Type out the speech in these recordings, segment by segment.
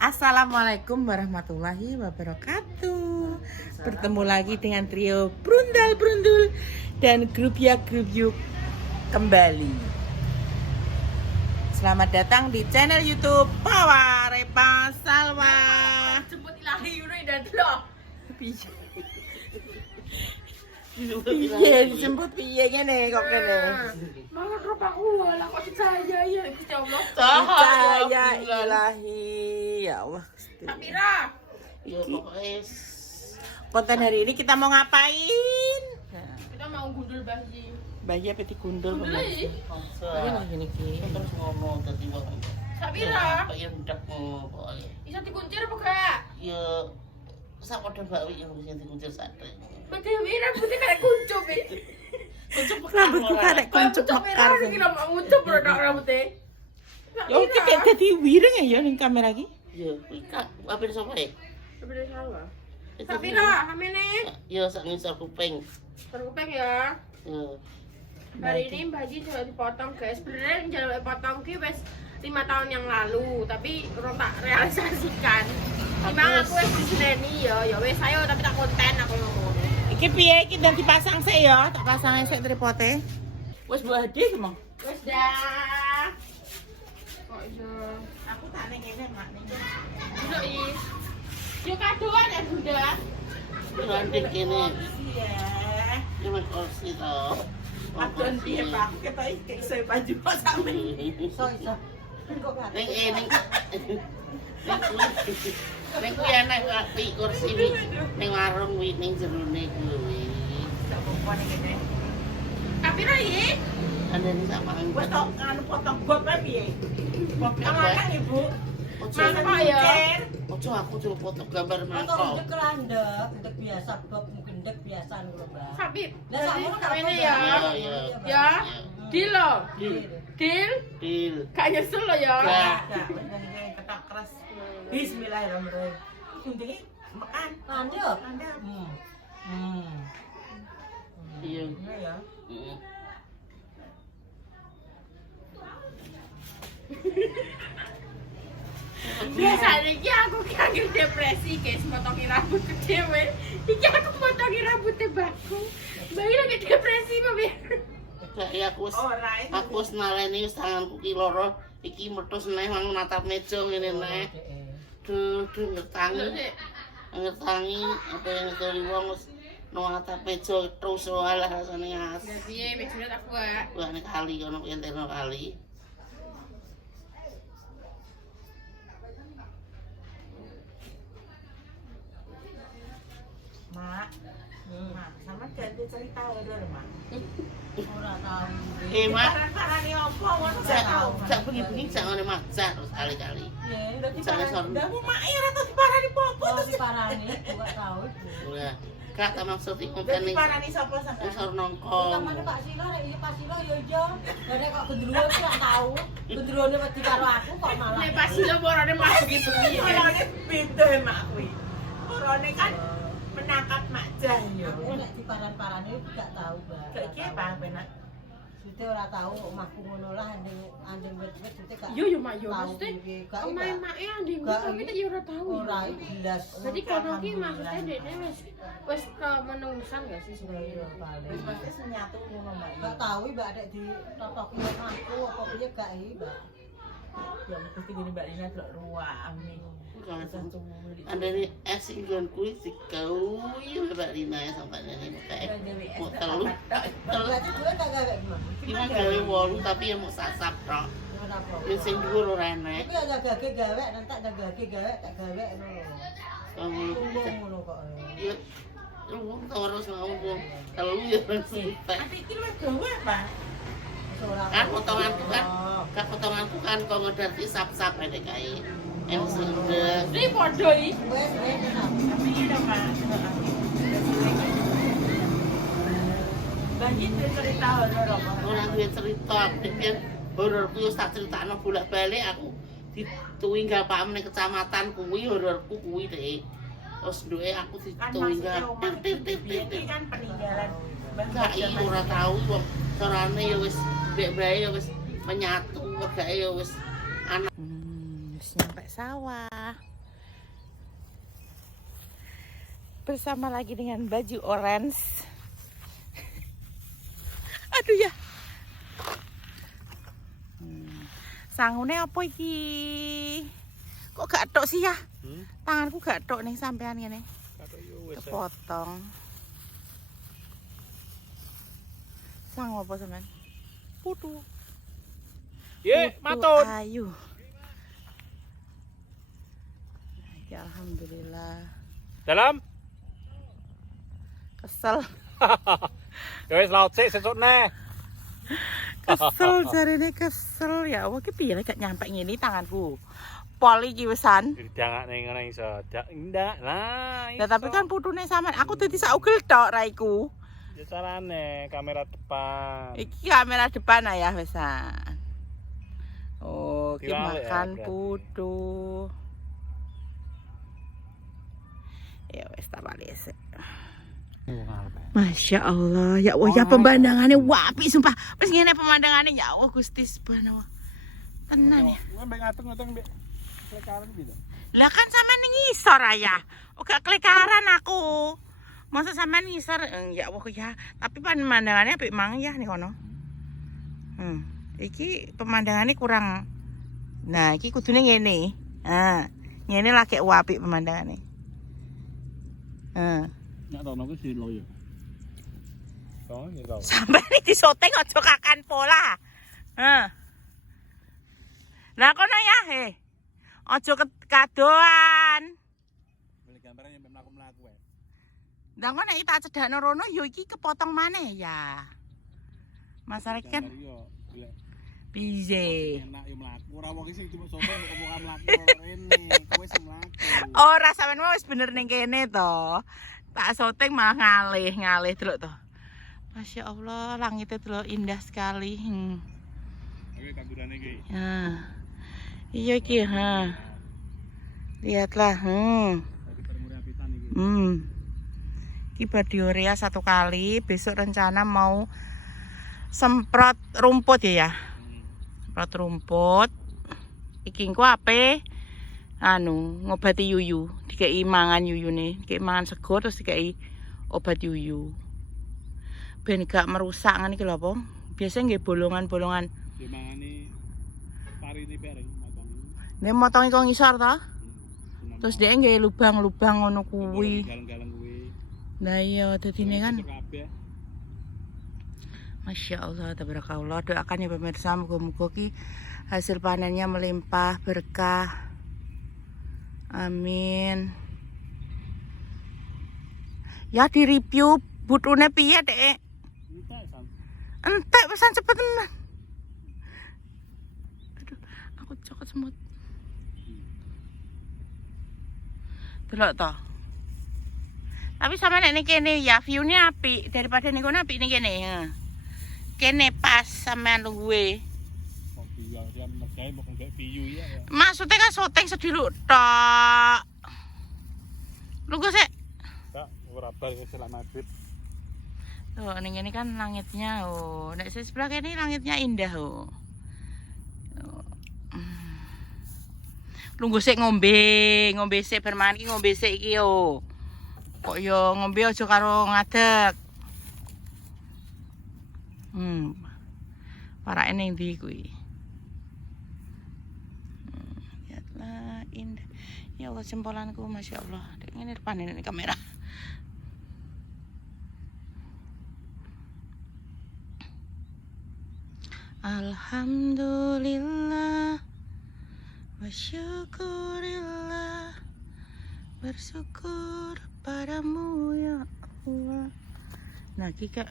Assalamualaikum warahmatullahi wabarakatuh. Bertemu lagi dengan trio Brundal Brundul dan grup ya grup yuk kembali. Selamat datang di channel YouTube Pawa Repa Salwa. Jemput ilahi Yuri dan loh. Piye dijemput piye ngene kok kene. Malah kok aku lah kok dicaya ya Gusti Allah. Cahaya ilahi ya Allah. Sapira. Ya pokoknya Konten hari ini kita mau ngapain? Kita mau gundul bayi. Bayi apa digundul? Gundul iki. Bayi lagi nih Ki. terus ngomong tadi wong. Sapira. Pak yang ndek pokoknya. Iso dikuncir apa gak? Ya sak padha bakwi yang bisa dikuncir sate. Mbak Dewi rambutnya kayak kuncup ya. Kuncuk Rambutku karek kuncup mekar. Iki lho mau kuncup produk rambutnya. Ya oke kayak dadi wireng ya ning kamera iki. Ya kuwi kak apa sapa ya? Sapira salah. Itu Sapira, hamene. Ya sak ngisor kuping. Terkupeng ya. Ya. Hari ini Mbak Ji sudah dipotong guys. Sebenarnya jalur potong ki wes 5 tahun yang lalu, tapi orang tak realisasikan. Memang aku wes diseneni ya wes ayo tapi tak konten aku ngomong. Iki piye iki dan dipasang sik ya, tak pasang sik tripote. Wis mbok hadi ki, Mang. Wes dah. Kok iso? Aku tak ning kene, Mak. Duduk iki. Yo kadoan ya Bunda. Nanti kene Iya. ya mek kursi to. Adon piye, Pak? Ketok iki iso baju kok sampe. Iso. Ning ning Ning kuwi enak kuwi kursi wi ning warung wi ning jerone kuwi. Sak popo ning kene. Kapiro iki? Andene sak mangan. Wes tok anu potong bob ae piye? Bob Ya, kan Ibu. Mangkok ya. Ojo aku coba foto gambar Atau mangkok. gendek kelandek, gendek biasa, bob gendek biasa ngono, Mbak. Sabib. Lah sakmono gak Ini apa-apa, ya. Mbak. Ya. Ya. Deal lo. Dil, Deal. dil. Gak nyesel lo ya. Ya. Enggak, bener ketok keras. Bismillahirrahmanirrahim. Guntinge makan. Lanjut. Landap. Iya. Iya ya. Heeh. Biasanya iki aku kangen depresi guys, motongi rambut gede we. Iki aku motongi rambutnya baku. Bayi lagi depresi Mbak. Gak ya aku wis Ora itu. aku wis naleni wis tanganku ki loro iki metus neh mang natap meja ngene neh. Duh ngertangi. Ngertangi apa yang ngeturi wong wis nang atap meja terus walah rasane ngas. Ya piye mejane tak buat. Wah nek kali kono enterno kali. Mak. Mak, sama ganti cerita lho, Mak. Ora tahu. Mak, Parani opo ngono gak sak tau. sak bengi-bengi sak ngene macak terus kali-kali. Ya, Dadi Sak parani. ngisor. Ndamu mak ora tau diparani popo oh terus diparani juga tahu. Ora. Kak tak maksud iku dadi ning parani sapa sampean? ngisor nongkong. Kamane Pak Silo rek iki Pak Silo ya iya. Lah nek kok gendruwo iki gak tahu. Gendruwone wedi karo aku kok malah. Nek pas lo borone masuk gitu. Orane beda mak kuwi. Orane kan menangkap mak Jahyo. Aku nek diparan-parani gak tahu, Mbak. Kayak iki apa penak? Sute ora tahu omahku ngono lah andeng wit-wit sute gak. Yo yo mak yo tahu mesti. piye, gak Omae Mbak. make anding Gak, tapi tak yo ora tahu. Ora jelas. Jadi kono ki maksudnya dekne wis ke menungsan gak sih Iya sebenarnya? paling. Wis pasti senyatu ngono mak. Gak tahu Mbak ada di totoki omahku apa piye gak iki, Mbak. Ya mesti gini Mbak Lina delok ruame. Andene es inggon kuwi dikau yo Mbak Lina ya sampai ini kayak mau telu. Berarti gue gak gawe gimana? Cuma gawe 8 tapi ya mau sasap tok. Ora apa-apa. Ya sing dhuwur ora enek. Tapi ada gage gawe, nanti ada gage gawe, tak gawe ngono. Kamu Tunggu ngono kok. ya wong terus mau wong telu ya sampai. Ati iki wis gawe apa? Ora. Kan potonganku kan kok ngedarti sap-sap nek kae. Em sunda. Ini podo iki. Wes enak. Piye to, Pak? Bagi cerita horor apa? Ora duwe cerita, piye hororku wis tak critakno bolak-balik aku dituinggal pam ning kecamatan kuwi hororku kuwi deh. Terus duwe aku Kan dituinggal. maksudnya omah iki kan peninggalan. Enggak iya ora tahu wong carane ya wis mbek bae ya wis menyatu wegake ya wis Wis nyampe sawah. bersama lagi dengan baju orange. Aduh ya. Sangune apa iki? Kok gak tok sih ya? Tanganku gak tok nih sampean ngene. Kepotong. Sang apa sampean? Putu. Ye, matun. Ayu. Ya alhamdulillah. Dalam. Kesel. Ya wis laut sik sesuk neh. Kesel jarine kesel ya. Wah ki piye gak nyampe ngene tanganku. Poli iki wisan. Didangakne ngono iso. Ndak. Lah. Ya tapi kan putune sampean aku dadi sak ugel tok raiku. Ya carane kamera depan. Iki kamera depan ya wisan. Oh, ki Diwalik ya, makan berarti. putu. Ya wis tak balik sik. Masya Allah, ya Allah, ya pemandangannya wapi sumpah. Wis ngene pemandangannya ya Allah Gusti Subhanallah. Tenan ya. Kowe mbek ngatung-ngatung mbek lekaran gitu. Lah kan sampean ngisor ya. Oke kelekaran aku. Masa sampean ngisor ya Allah ya. Tapi pemandangannya apik mang ya nih kono. Iki pemandangannya kurang. Nah, iki kudune ngene. Ngene lagi apik pemandangannya. Nyak tono ku si loyo. Sono iki tau. Sampai ini disoteng aja kakan pola. Lah kono ya he. Aja kadoan. Beli gambaran yang mlaku-mlaku wae. Lah ngono iki tak cedhakno rono ya iki kepotong maneh ya. Masalah kan piye? Enak yo mlaku. Ora wong sing cuma soto kok mlaku rene. Kowe sing mlaku. Ora sampean wis bener ning kene to. Tak syuting malah ngalih delok to. Masya Allah, langitnya delok indah sekali. Oke, tandurane iki. Iya iki, lihatlah, Tadi permure apitan iki. Iki badiorea 1 kali, besok rencana mau semprot rumput ya. Semprot rumput. Iki engko ape ngobati yuyu, dikei mangan yuyune, dikei mangan sego terus dikei obat yuyu. Ben gak merusak ngene iki lho apa? Biasa nggih bolongan-bolongan. Dia mangane parine bareng motong. Nek motongi kok ngisor to? Terus dhek nggih lubang-lubang ngono kuwi. Galeng-galeng kuwi. Lah iya dadine kan. Kabeh. Masya Allah, tabarakallah. Doakan ya pemirsa, moga-moga ki hasil panennya melimpah berkah. Amin. Ya di review butune piye, Dek? Entek pesan cepet teman. Aduh, aku cokot semut. Delok to. Tapi sama nek kene ya view-nya apik daripada ning kono apik ning kene. Kene pas sampean luwe. Kok bilang dia megawe kok gak view ya. Maksudnya kan syuting sediluk tok. Lu sik. Kak, ora bar selama maghrib. Tuh, ini kan langitnya, nek sebelah kene langitnya indah, Lungguh sik ngombe sik bermain iki ngombe sik iki Kok yo ngombe aja karo ngadeg. Parake ning ndi kuwi? Lihatlah indah. Ya Allah jempolanku Masya Allah. Ini depan ini kamera. Alhamdulillah wa syukurillah, bersyukur padamu ya Allah. Nah iki kak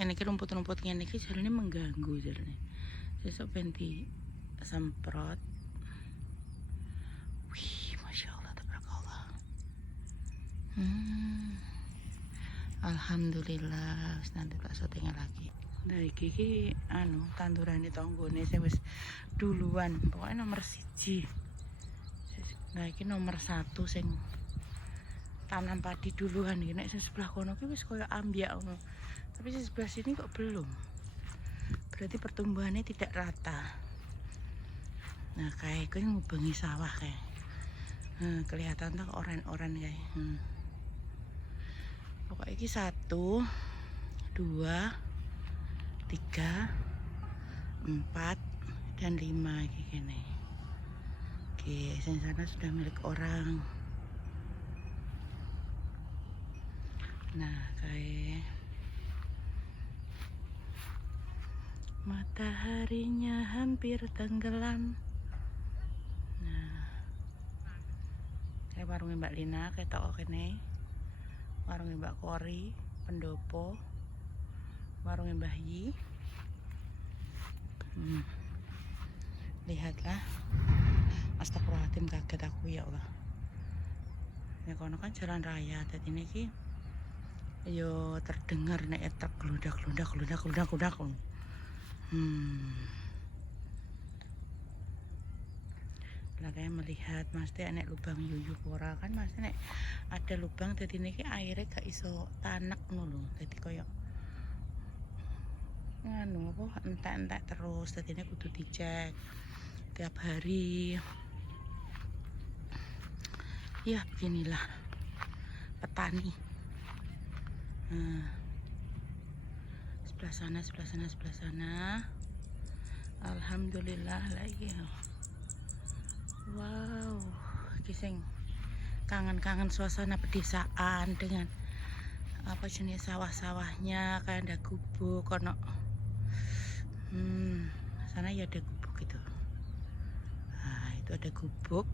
ini rumput-rumput ngene iki jarane mengganggu jarane. Sesuk penti semprot. Wih, Masya Allah, tabarakallah. Alhamdulillah, nanti tak syuting lagi. Nah iki tandurane tanggane sing wis duluan, pokoknya nomor 1. Nah iki nomor 1 sing tanam padi duluan iki. Nek sing sebelah kono ki wis koyo ambyak ngono. Tapi sing sebelah sini kok belum. Berarti pertumbuhannya tidak rata. Nah kayak kuwi ngubengi sawah kayak. Kelihatan tuh oren-oren kayak. Pokoknya ini 1, 2, 3, 4, dan 5 gini. Oke, yang sana sudah milik orang. Nah, kayak mataharinya hampir tenggelam. Nah, kayak warungnya Mbak Lina, kayak toko kene. Warungnya Mbak Kori, pendopo. Warungnya Mbah Yi. Lihatlah. Astagfirullahaladzim, kaget aku ya Allah. Ini kono kan jalan raya, jadi ini ki yo terdengar nek truk gludak. Kayak melihat mesti nek lubang yuyu ora kan, mesti nek ada lubang jadi niki airnya gak iso tanek ngono lho. Jadi koyo nganu apa entek terus, jadi ini kudu dicek tiap hari. Ya beginilah petani. Sebelah sana. Alhamdulillah lagi. Wow, kiseng kangen suasana pedesaan dengan apa jenis sawah-sawahnya, kayak ada gubuk kono. Sana ya ada gubuk gitu. Nah, itu ada gubuk.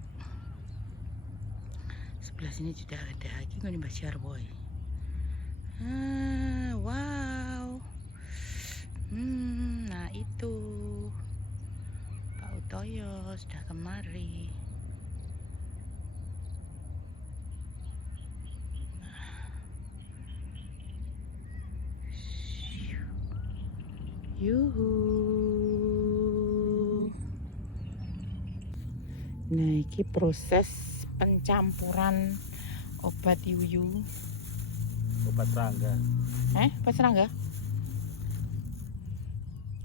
Sebelah sini juga ada lagi nih Mbak Jarwoy. Wow. Nah itu Pak Utoyo sudah kemari. Yuhu. Nah, ini proses pencampuran obat yuyu. Obat serangga. Obat serangga?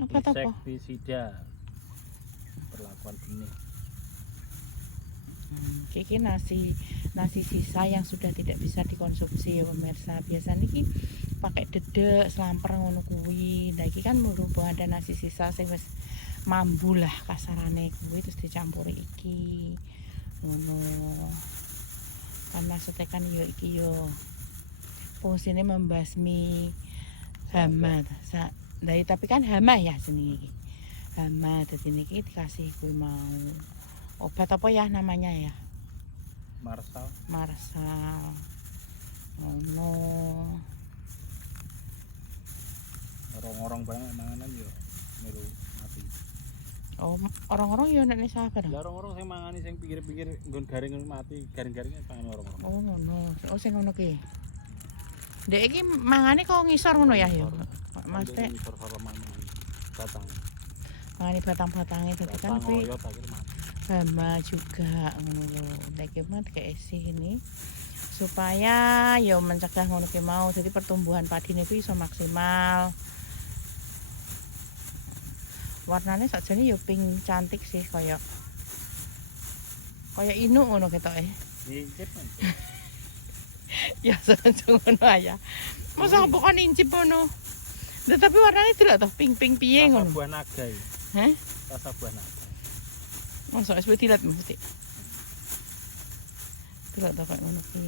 Obat apa? Insektisida. Perlakuan benih. Ini nasi sisa yang sudah tidak bisa dikonsumsi ya pemirsa. Biasanya ini pakai dedek, selamper ngono kuwi. Nah iki kan berhubung ada nasi sisa sing wis mambu lah kasarane kuwi, terus dicampuri iki. Ngono. Kan maksudnya kan yo iki yo fungsinya membasmi hama. Tapi kan hama ya sini iki. Hama dadi niki dikasih kuwi mau. Obat apa ya namanya ya? Marsal. Ngono. Orang-orang banyak manganan yo melu mati. Oh, orang-orang yo nek sabar. Lah orang-orang sing mangani sing pinggir-pinggir nggon garing mati, garing-garingnya pangan orang-orang. Oh, ngono. Oh, sing ngono ki. Dek iki mangane kok ngisor ngono ya yo. Mas teh ngisor karo mangan batang. mangane batang-batange dadi kan kuwi Oyot akhirnya mati. hama juga ngono lho. Nek iki mah dikasih ini supaya yo mencegah ngono ki mau, jadi pertumbuhan padine kuwi iso maksimal. Warnanya sakjane yo pink cantik sih, kaya inu ngono ketoke. Incip. Ya sencung ngono aja. Masa apa kan incip ngono. Nah, tapi warnanya tidak toh pink piye ngono. Rasa buah naga ya. Heh? Rasa buah naga. Masa wis tilat mesti. Tidak toh kayak ngono ki.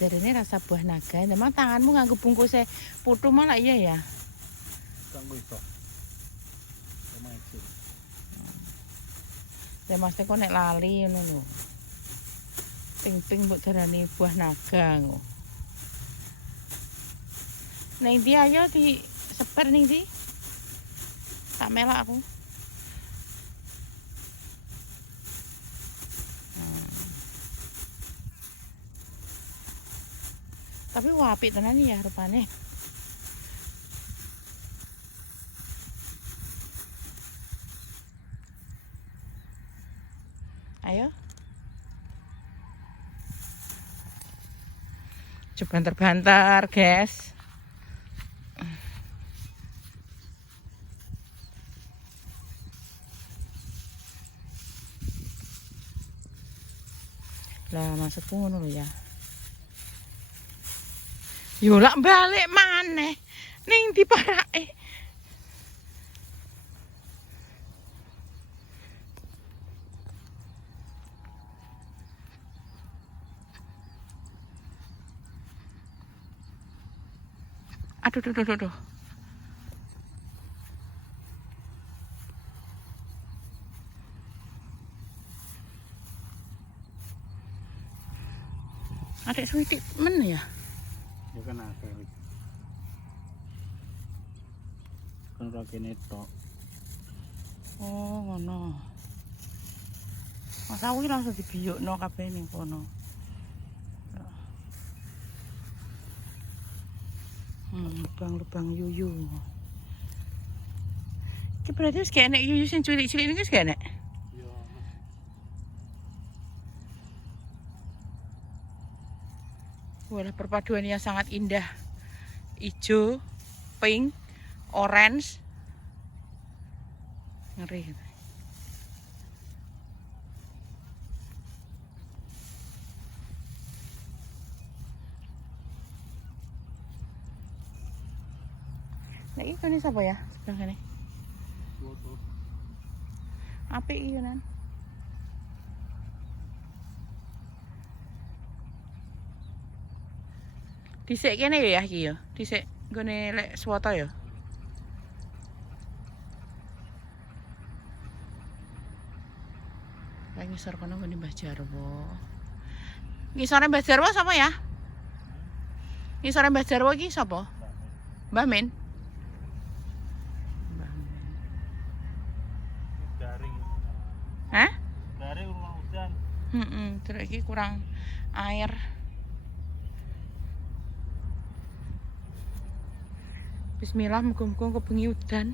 Jarine rasa buah naga. Memang tanganmu nganggo bungkusnya putu malah iya ya. Kanggo iso. Lumayan. Ya mesti kok nek lali ngono lho. Ping-ping mbok darani buah naga ngono. Ning ndi ayo di seper ning ndi? Tak melak aku. Tapi apik tenan ya rupane. Ayo. Banter-banter, guys. Lah maksudku ngono lho ya. Yo lak balik maneh ning diparake. Aduh, duh, duh, duh, duh. Adek suwitik men ya. Ya kan akeh. Kan ora kene tok. Oh, ngono. Masa kuwi langsung dibiyukno kabeh ning kono. Lubang-lubang yuyu. Iki berarti wis kene yuyu sing cilik-cilik iki wis kene. Ya. Wah, perpaduan yang sangat indah. Ijo, pink, orange. Ngeri. Nah, ini siapa ya? Sebelah sini. Foto. Apik iki nan. Dhisik kene ya iki ya. Dhisik nggone lek swata ya. Lah ngisor kono nggone Mbah Jarwo. Ngisore Mbah Jarwo sapa ya? Ngisore Mbah Jarwo iki sapa? Mbah Min. Garing. Hah? Garing rumah hujan. Terus iki kurang air. Bismillah, muga-muga kebengi udan.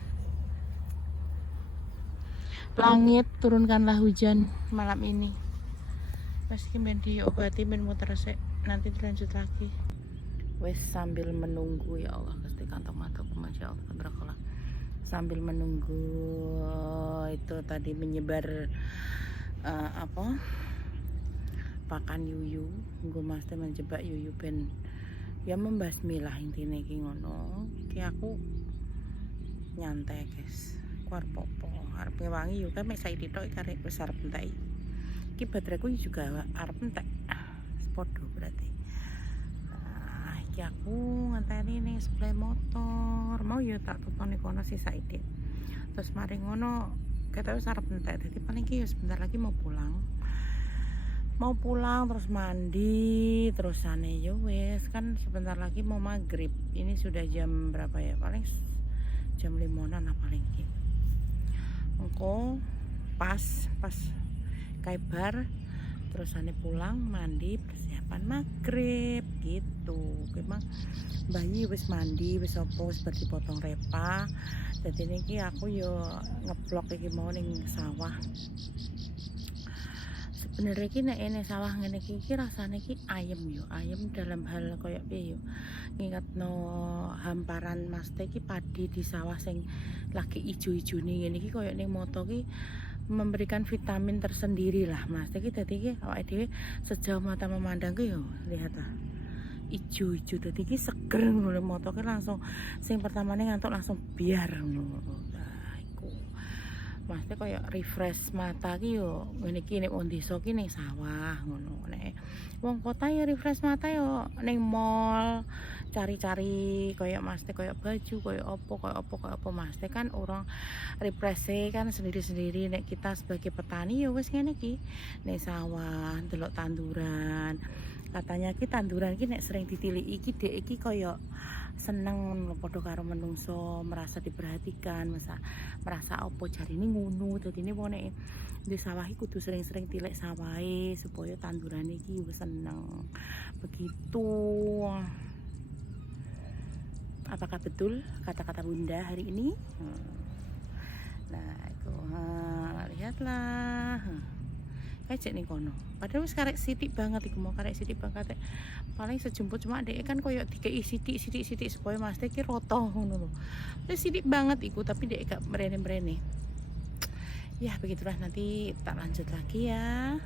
Langit, turunkanlah hujan malam ini. Meski ben diobati, ben muter sik, nanti dilanjut lagi. Wes sambil menunggu ya Allah, Gusti kantong mataku Masya Allah, tabarakallah. Sambil menunggu itu tadi menyebar pakan yuyu, nggo Mas menjebak yuyu ben ya membasmilah intine iki ngono. Iki aku nyantai guys. Kuar popo arep wangi yo kan mek saiki tok karek wis arep entek. Iki bateraiku juga arep entek. Sepodo berarti. Nah, iki aku ngenteni ning sebelah motor. Mau yo tak tutoni kono sisa ide. Terus mari ngono kita wis arep entek. Dadi paling ki yo sebentar lagi mau pulang terus mandi terus ane yo wes kan sebentar lagi mau maghrib. Ini sudah jam berapa ya, paling jam 5-an lah paling gitu. Engko pas kaibar terus ane pulang mandi persiapan maghrib gitu. Memang bayi wis mandi wis opo wis dipotong repa. Jadi niki aku yo ngeblok iki mau ning sawah. Sebenarnya ki nek ene sawah ngene iki rasane ki ayem yo, ayem dalam hal koyo piye yo. Ngingetno hamparan Mas ki padi di sawah sing lagi ijo-ijone ngene iki koyo ning moto ki memberikan vitamin tersendiri lah Mas. Iki dadi ki awake dhewe sejauh mata memandang ki yo lihatlah. Ijo-ijo dadi ki seger ngono moto ki langsung sing pertamane ngantuk langsung biar ngono. Maksudnya kayak refresh mata ki yo ngene iki nek wong desa ki ning sawah ngono. Nek wong kota ya refresh mata yo ning mall cari-cari kayak maksudnya kayak baju kayak apa maksudnya kan orang refresh kan sendiri-sendiri. Nek kita sebagai petani yo wis ngene iki ning sawah delok tanduran. Katanya ki tanduran ki nek sering ditiliki iki dek iki kayak seneng padha karo menungso, merasa diperhatikan, merasa opo jarine ngono. Dadine wong nek di sawah iki kudu sering-sering tilek sawahe supaya tanduran iki wis seneng. Begitu. Apakah betul kata-kata Bunda hari ini? Nah, itu lihatlah. Kayak ning kono. Padahal wis karek sithik banget iku, mau karek sithik banget. Paling sejemput cuma dhek kan koyo dikei sithik supaya Mas iki roto ngono lho. Wis sithik banget iku tapi dhek gak mrene-mrene. Ya begitulah, nanti tak lanjut lagi ya.